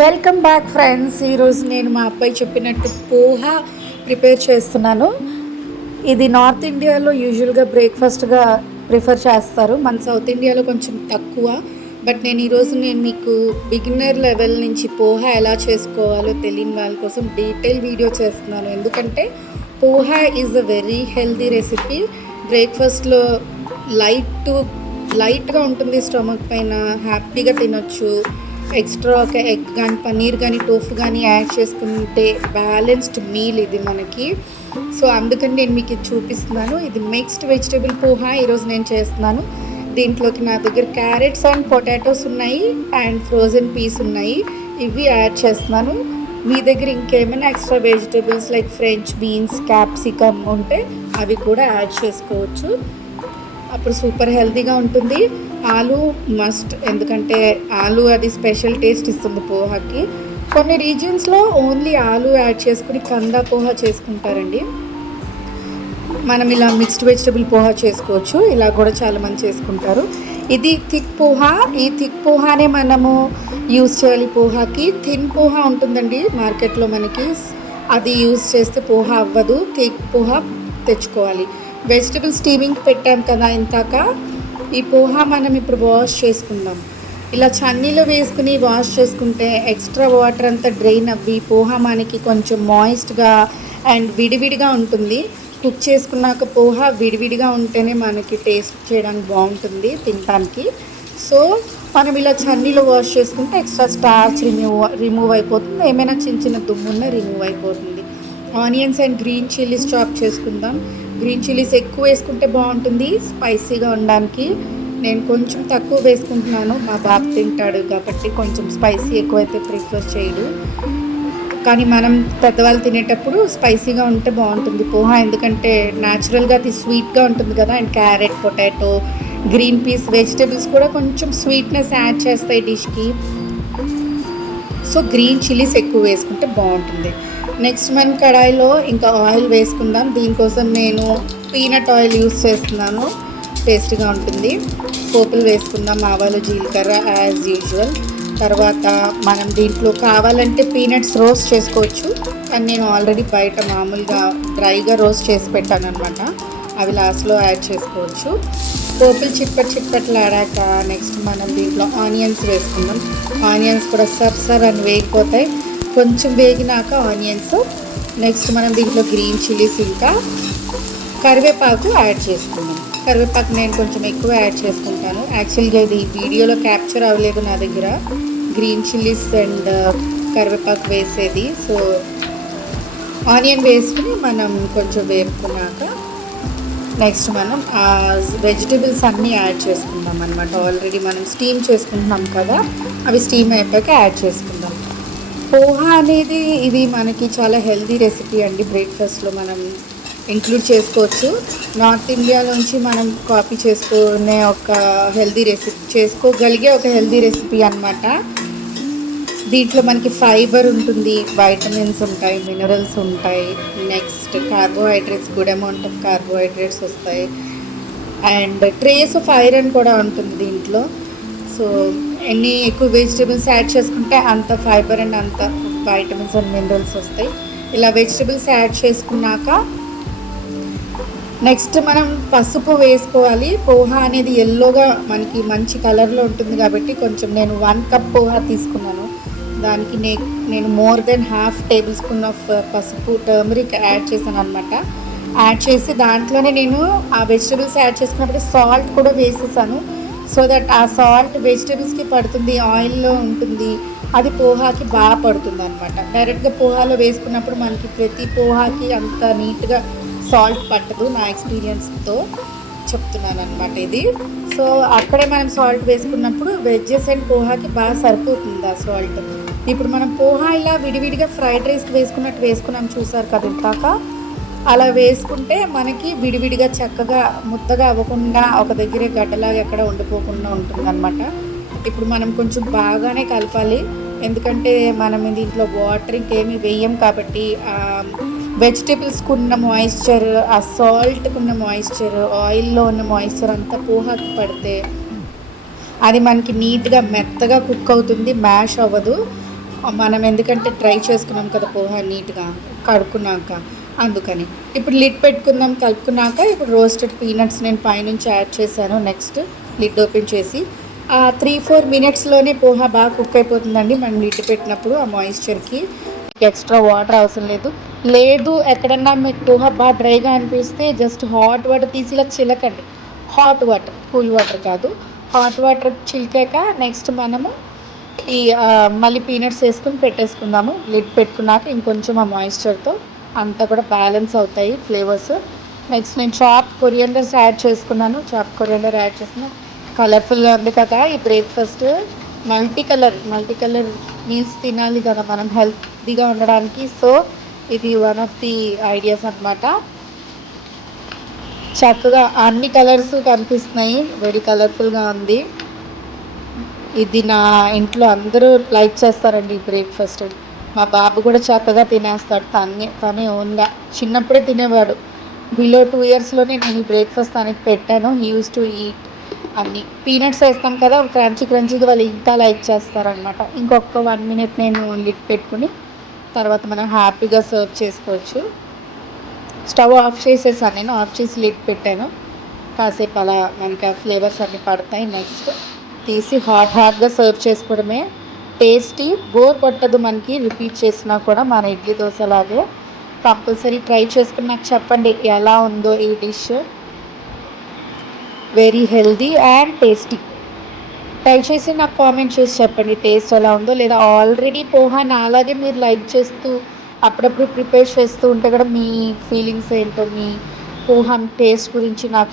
Welcome back friends. ఈరోజు నేను మా అబ్బాయి చెప్పినట్టు పోహా ప్రిపేర్ చేస్తున్నాను. ఇది నార్త్ ఇండియాలో యూజువల్గా బ్రేక్ఫాస్ట్గా ప్రిఫర్ చేస్తారు, మన సౌత్ ఇండియాలో కొంచెం తక్కువ. బట్ నేను మీకు బిగినర్ లెవెల్ నుంచి పోహా ఎలా చేసుకోవాలో తెలియని వాళ్ళ కోసం డీటెయిల్ వీడియో చేస్తున్నాను. ఎందుకంటే poha is a very healthy recipe. బ్రేక్ఫాస్ట్లో లైట్గా ఉంటుంది, స్టమక్ పైన హ్యాపీగా తినొచ్చు. ఎక్స్ట్రా ఒక ఎగ్ కానీ పన్నీర్ కానీ టోఫు కానీ యాడ్ చేసుకుంటే బ్యాలెన్స్డ్ మీల్ ఇది మనకి. సో అందుకని నేను మీకు ఇది చూపిస్తున్నాను. ఇది మిక్స్డ్ వెజిటేబుల్ పోహా ఈరోజు నేను చేస్తున్నాను. దీంట్లోకి నా దగ్గర క్యారెట్స్ అండ్ పొటాటోస్ ఉన్నాయి అండ్ ఫ్రోజన్ పీస్ ఉన్నాయి, ఇవి యాడ్ చేస్తున్నాను. మీ దగ్గర ఇంకేమైనా extra vegetables like French beans, capsicum ఉంటే అవి కూడా యాడ్ చేసుకోవచ్చు. అప్పుడు సూపర్ హెల్తీగా ఉంటుంది. ఆలు మస్ట్, ఎందుకంటే ఆలు అది స్పెషల్ టేస్ట్ ఇస్తుంది పోహాకి. కొన్ని రీజియన్స్లో ఓన్లీ ఆలు యాడ్ చేసుకుని కందా పోహా చేసుకుంటారండి. మనం ఇలా మిక్స్డ్ వెజిటబుల్ పోహా చేసుకోవచ్చు, ఇలా కూడా చాలామంది చేసుకుంటారు. ఇది థిక్ పోహా. ఈ థిక్ పోహానే మనము యూస్ చేయాలి పోహాకి. థిన్ పోహా ఉంటుందండి మార్కెట్లో మనకి, అది యూస్ చేస్తే పోహా అవ్వదు. థిక్ పోహా తెచ్చుకోవాలి. వెజిటబుల్ స్టీమింగ్ పెట్టాం కదా ఇంతాక, ఈ పోహా మనం ఇప్పుడు వాష్ చేసుకుందాం. ఇలా చన్నీలో వేసుకుని వాష్ చేసుకుంటే ఎక్స్ట్రా వాటర్ అంతా డ్రైన్ అవ్వి పోహా మనకి కొంచెం మాయిస్ట్గా అండ్ విడివిడిగా ఉంటుంది. కుక్ చేసుకున్నాక పోహా విడివిడిగా ఉంటేనే మనకి టేస్ట్ చేయడానికి బాగుంటుంది తినడానికి. సో మనం ఇలా చన్నీలో వాష్ చేసుకుంటే ఎక్స్ట్రా స్టార్చ్ రిమూవ్ అయిపోతుంది, ఏమైనా చిన్న చిన్న దుమ్మున్న రిమూవ్ అయిపోతుంది. Onions and green chillies chop చేసుకుందాం. గ్రీన్ చిల్లీస్ ఎక్కువ వేసుకుంటే బాగుంటుంది స్పైసీగా ఉండడానికి. నేను కొంచెం తక్కువ వేసుకుంటున్నాను, మా బాబు తింటాడు కాబట్టి కొంచెం స్పైసీ ఎక్కువైతే ప్రిఫర్ చేయడు. కానీ మనం పెద్దవాళ్ళు తినేటప్పుడు స్పైసీగా ఉంటే బాగుంటుంది పోహా, ఎందుకంటే న్యాచురల్గా అది స్వీట్గా ఉంటుంది కదా. And carrot, potato, green peas vegetables కూడా కొంచెం స్వీట్నెస్ యాడ్ చేస్తాయి డిష్కి. సో గ్రీన్ చిల్లీస్ ఎక్కువ వేసుకుంటే బాగుంటుంది. నెక్స్ట్ మనం కడాయిలో ఇంకా ఆయిల్ వేసుకుందాం. దీనికోసం నేను పీనట్ ఆయిల్ యూస్ చేస్తున్నాను, టేస్ట్గా ఉంటుంది. పోపులు వేసుకుందాం, ఆవాలు, జీలకర్ర యాజ్ యూజువల్. తర్వాత మనం దీంట్లో కావాలంటే పీనట్స్ రోస్ట్ చేసుకోవచ్చు, కానీ నేను ఆల్రెడీ బయట మామూలుగా డ్రైగా రోస్ట్ చేసి పెట్టాను అనమాట, అవి లాస్ట్లో యాడ్ చేసుకోవచ్చు. పోపులు చిప్పట్లు ఆడాక నెక్స్ట్ మనం దీంట్లో ఆనియన్స్ వేసుకుందాం. ఆనియన్స్ కూడా సర్ అని వేగిపోతాయి. కొంచెం వేగినాక ఆనియన్స్, నెక్స్ట్ మనం దీంట్లో గ్రీన్ చిల్లీస్ ఇంకా కరివేపాకు యాడ్ చేసుకుందాం. కరివేపాకు నేను కొంచెం ఎక్కువ యాడ్ చేసుకుంటాను. యాక్చువల్గా ఇది వీడియోలో క్యాప్చర్ అవ్వలేదు నా దగ్గర, గ్రీన్ చిల్లీస్ అండ్ కరివేపాకు వేసేది. సో ఆనియన్ వేసుకుని మనం కొంచెం వేపుకున్నాక నెక్స్ట్ మనం ఆ వెజిటేబుల్స్ అన్నీ యాడ్ చేసుకుందాం అనమాట. ఆల్రెడీ మనం స్టీమ్ చేసుకుంటున్నాం కదా, అవి స్టీమ్ అయిపోయాక యాడ్ చేసుకుందాం. పోహా అనేది ఇది మనకి చాలా హెల్దీ రెసిపీ అండి. బ్రేక్ఫాస్ట్లో మనం ఇంక్లూడ్ చేసుకోవచ్చు. నార్త్ ఇండియాలోంచి మనం కాపీ చేసుకోగలిగే ఒక హెల్దీ రెసిపీ అనమాట. దీంట్లో మనకి ఫైబర్ ఉంటుంది, వైటమిన్స్ ఉంటాయి, మినరల్స్ ఉంటాయి. Next carbohydrates, good amount of carbohydrates వస్తాయి. అండ్ ట్రేస్ ఆఫ్ ఐరన్ కూడా ఉంటుంది దీంట్లో. సో ఎన్ని ఎక్కువ వెజిటేబుల్స్ యాడ్ చేసుకుంటే అంత ఫైబర్ అండ్ అంత వైటమిన్స్ అండ్ మినరల్స్ వస్తాయి. ఇలా వెజిటేబుల్స్ యాడ్ చేసుకున్నాక నెక్స్ట్ మనం పసుపు వేసుకోవాలి. పోహా అనేది ఎల్లోగా మనకి మంచి కలర్లో ఉంటుంది కాబట్టి కొంచెం నేను 1 కప్ పోహా తీసుకున్నాను. దానికి నేను more than ½ table spoon of పసుపు, టర్మరిక్ యాడ్ చేశాను అనమాట. యాడ్ చేసి దాంట్లోనే నేను ఆ వెజిటేబుల్స్ యాడ్ చేసుకున్నప్పుడు సాల్ట్ కూడా వేసేసాను. సో దట్ ఆ సాల్ట్ వెజిటేబుల్స్కి పడుతుంది, ఆయిల్లో ఉంటుంది, అది పోహాకి బాగా పడుతుంది అనమాట. డైరెక్ట్గా పోహాలో వేసుకున్నప్పుడు మనకి ప్రతి పోహాకి అంత నీట్గా సాల్ట్ పట్టదు, నా ఎక్స్పీరియన్స్తో చెప్తున్నాను అనమాట ఇది. సో అక్కడే మనం సాల్ట్ వేసుకున్నప్పుడు వెజ్జెస్ అండ్ పోహాకి బాగా సరిపోతుంది ఆ సాల్ట్. ఇప్పుడు మనం పోహా ఇలా విడివిడిగా ఫ్రైడ్ రైస్కి వేసుకున్నట్టు వేసుకున్నాం చూసారు కదా ఇంతాక, అలా వేసుకుంటే మనకి విడివిడిగా చక్కగా ముద్దగా అవ్వకుండా ఒక దగ్గరే గడ్డలాగా ఎక్కడ ఉండిపోకుండా ఉంటుందన్నమాట. ఇప్పుడు మనం కొంచెం బాగానే కలపాలి, ఎందుకంటే మనం దీంట్లో వాటర్ ఇంకేమీ వేయం కాబట్టి వెజిటేబుల్స్కి ఉన్న మాయిశ్చర్, ఆ సాల్ట్కి ఉన్న మాయిశ్చర్, ఆయిల్లో ఉన్న మాయిశ్చర్ అంతా పోహాకి పడితే అది మనకి నీట్గా మెత్తగా కుక్ అవుతుంది, మ్యాష్ అవ్వదు. మనం ఎందుకంటే ట్రై చేసుకున్నాం కదా పోహా నీట్గా కడుక్కున్నాక, అందుకని. ఇప్పుడు లిడ్ పెట్టుకుందాం కలుపుకున్నాక. ఇప్పుడు రోస్టెడ్ పీనట్స్ నేను పైనుంచి యాడ్ చేశాను. నెక్స్ట్ లిడ్ ఓపెన్ చేసి 3-4 మినిట్స్లోనే పోహా బాగా కుక్ అయిపోతుందండి మనం లిడ్ పెట్టినప్పుడు. ఆ మాయిశ్చర్కి ఎక్స్ట్రా వాటర్ అవసరం లేదు. లేదు ఎక్కడన్నా మీకు పోహా బాగా డ్రైగా అనిపిస్తే జస్ట్ హాట్ వాటర్ తీసి ఇలా చిలకండి. హాట్ వాటర్, కూల్ వాటర్ కాదు, హాట్ వాటర్ చిలికాక నెక్స్ట్ మనము ఈ మళ్ళీ పీనట్స్ వేసుకొని పెట్టేసుకుందాము. లిడ్ పెట్టుకున్నాక ఇంకొంచెం ఆ మాయిశ్చర్తో అంతా కూడా బ్యాలెన్స్ అవుతాయి ఫ్లేవర్స్. నెక్స్ట్ నేను చాప్ కొరియండర్స్ యాడ్ చేసుకున్నాను. చాప్ కొరియండర్ యాడ్ చేసిన కలర్ఫుల్గా ఉంది కదా ఈ బ్రేక్ఫాస్ట్. మల్టీ కలర్ మీల్స్ తినాలి కదా మనం హెల్తీగా ఉండడానికి. సో ఇది వన్ ఆఫ్ ది ఐడియాస్ అనమాట. చక్కగా అన్ని కలర్స్ కనిపిస్తున్నాయి, వెరీ కలర్ఫుల్గా ఉంది. ఇది నా ఇంట్లో అందరూ లైక్ చేస్తారండి ఈ బ్రేక్ఫాస్ట్. మా బాబు కూడా చక్కగా తినేస్తాడు, తనే ఓన్గా. చిన్నప్పుడే తినేవాడు. బిలో 2 ఇయర్స్లోనే నేను ఈ బ్రేక్ఫాస్ట్ తనకి పెట్టాను. హీ యూస్ టు ఈట్ అన్నీ. పీనట్స్ వేస్తాం కదా క్రంచీగా వాళ్ళు ఇంకా లైక్ చేస్తారనమాట. ఇంకొక 1 మినిట్ నేను లిడ్ పెట్టుకుని తర్వాత మనం హ్యాపీగా సర్వ్ చేసుకోవచ్చు. స్టవ్ ఆఫ్ చేసేసాను, నేను ఆఫ్ చేసి లిడ్ పెట్టాను. కాసేపు అలా మనకి ఆ ఫ్లేవర్స్ అన్నీ పడతాయి. నెక్స్ట్ తీసి హాట్గా సర్వ్ చేసుకోవడమే. టేస్టీ, బోర్ కొట్టదు మనకి రిపీట్ చేసినా కూడా. మన ఇడ్లీ దోశలాగే కంపల్సరీ ట్రై చేసుకుని నాకు చెప్పండి ఎలా ఉందో ఈ dish. Very healthy and tasty. Try చేసి నాకు కామెంట్ చేసి చెప్పండి టేస్ట్ ఎలా ఉందో. లేదా ఆల్రెడీ పోహా నాలాగే మీరు లైక్ చేస్తూ అప్పుడప్పుడు ప్రిపేర్ చేస్తూ ఉంటే కూడా మీ ఫీలింగ్స్ ఏంటో, మీ పోహా టేస్ట్ గురించి నాకు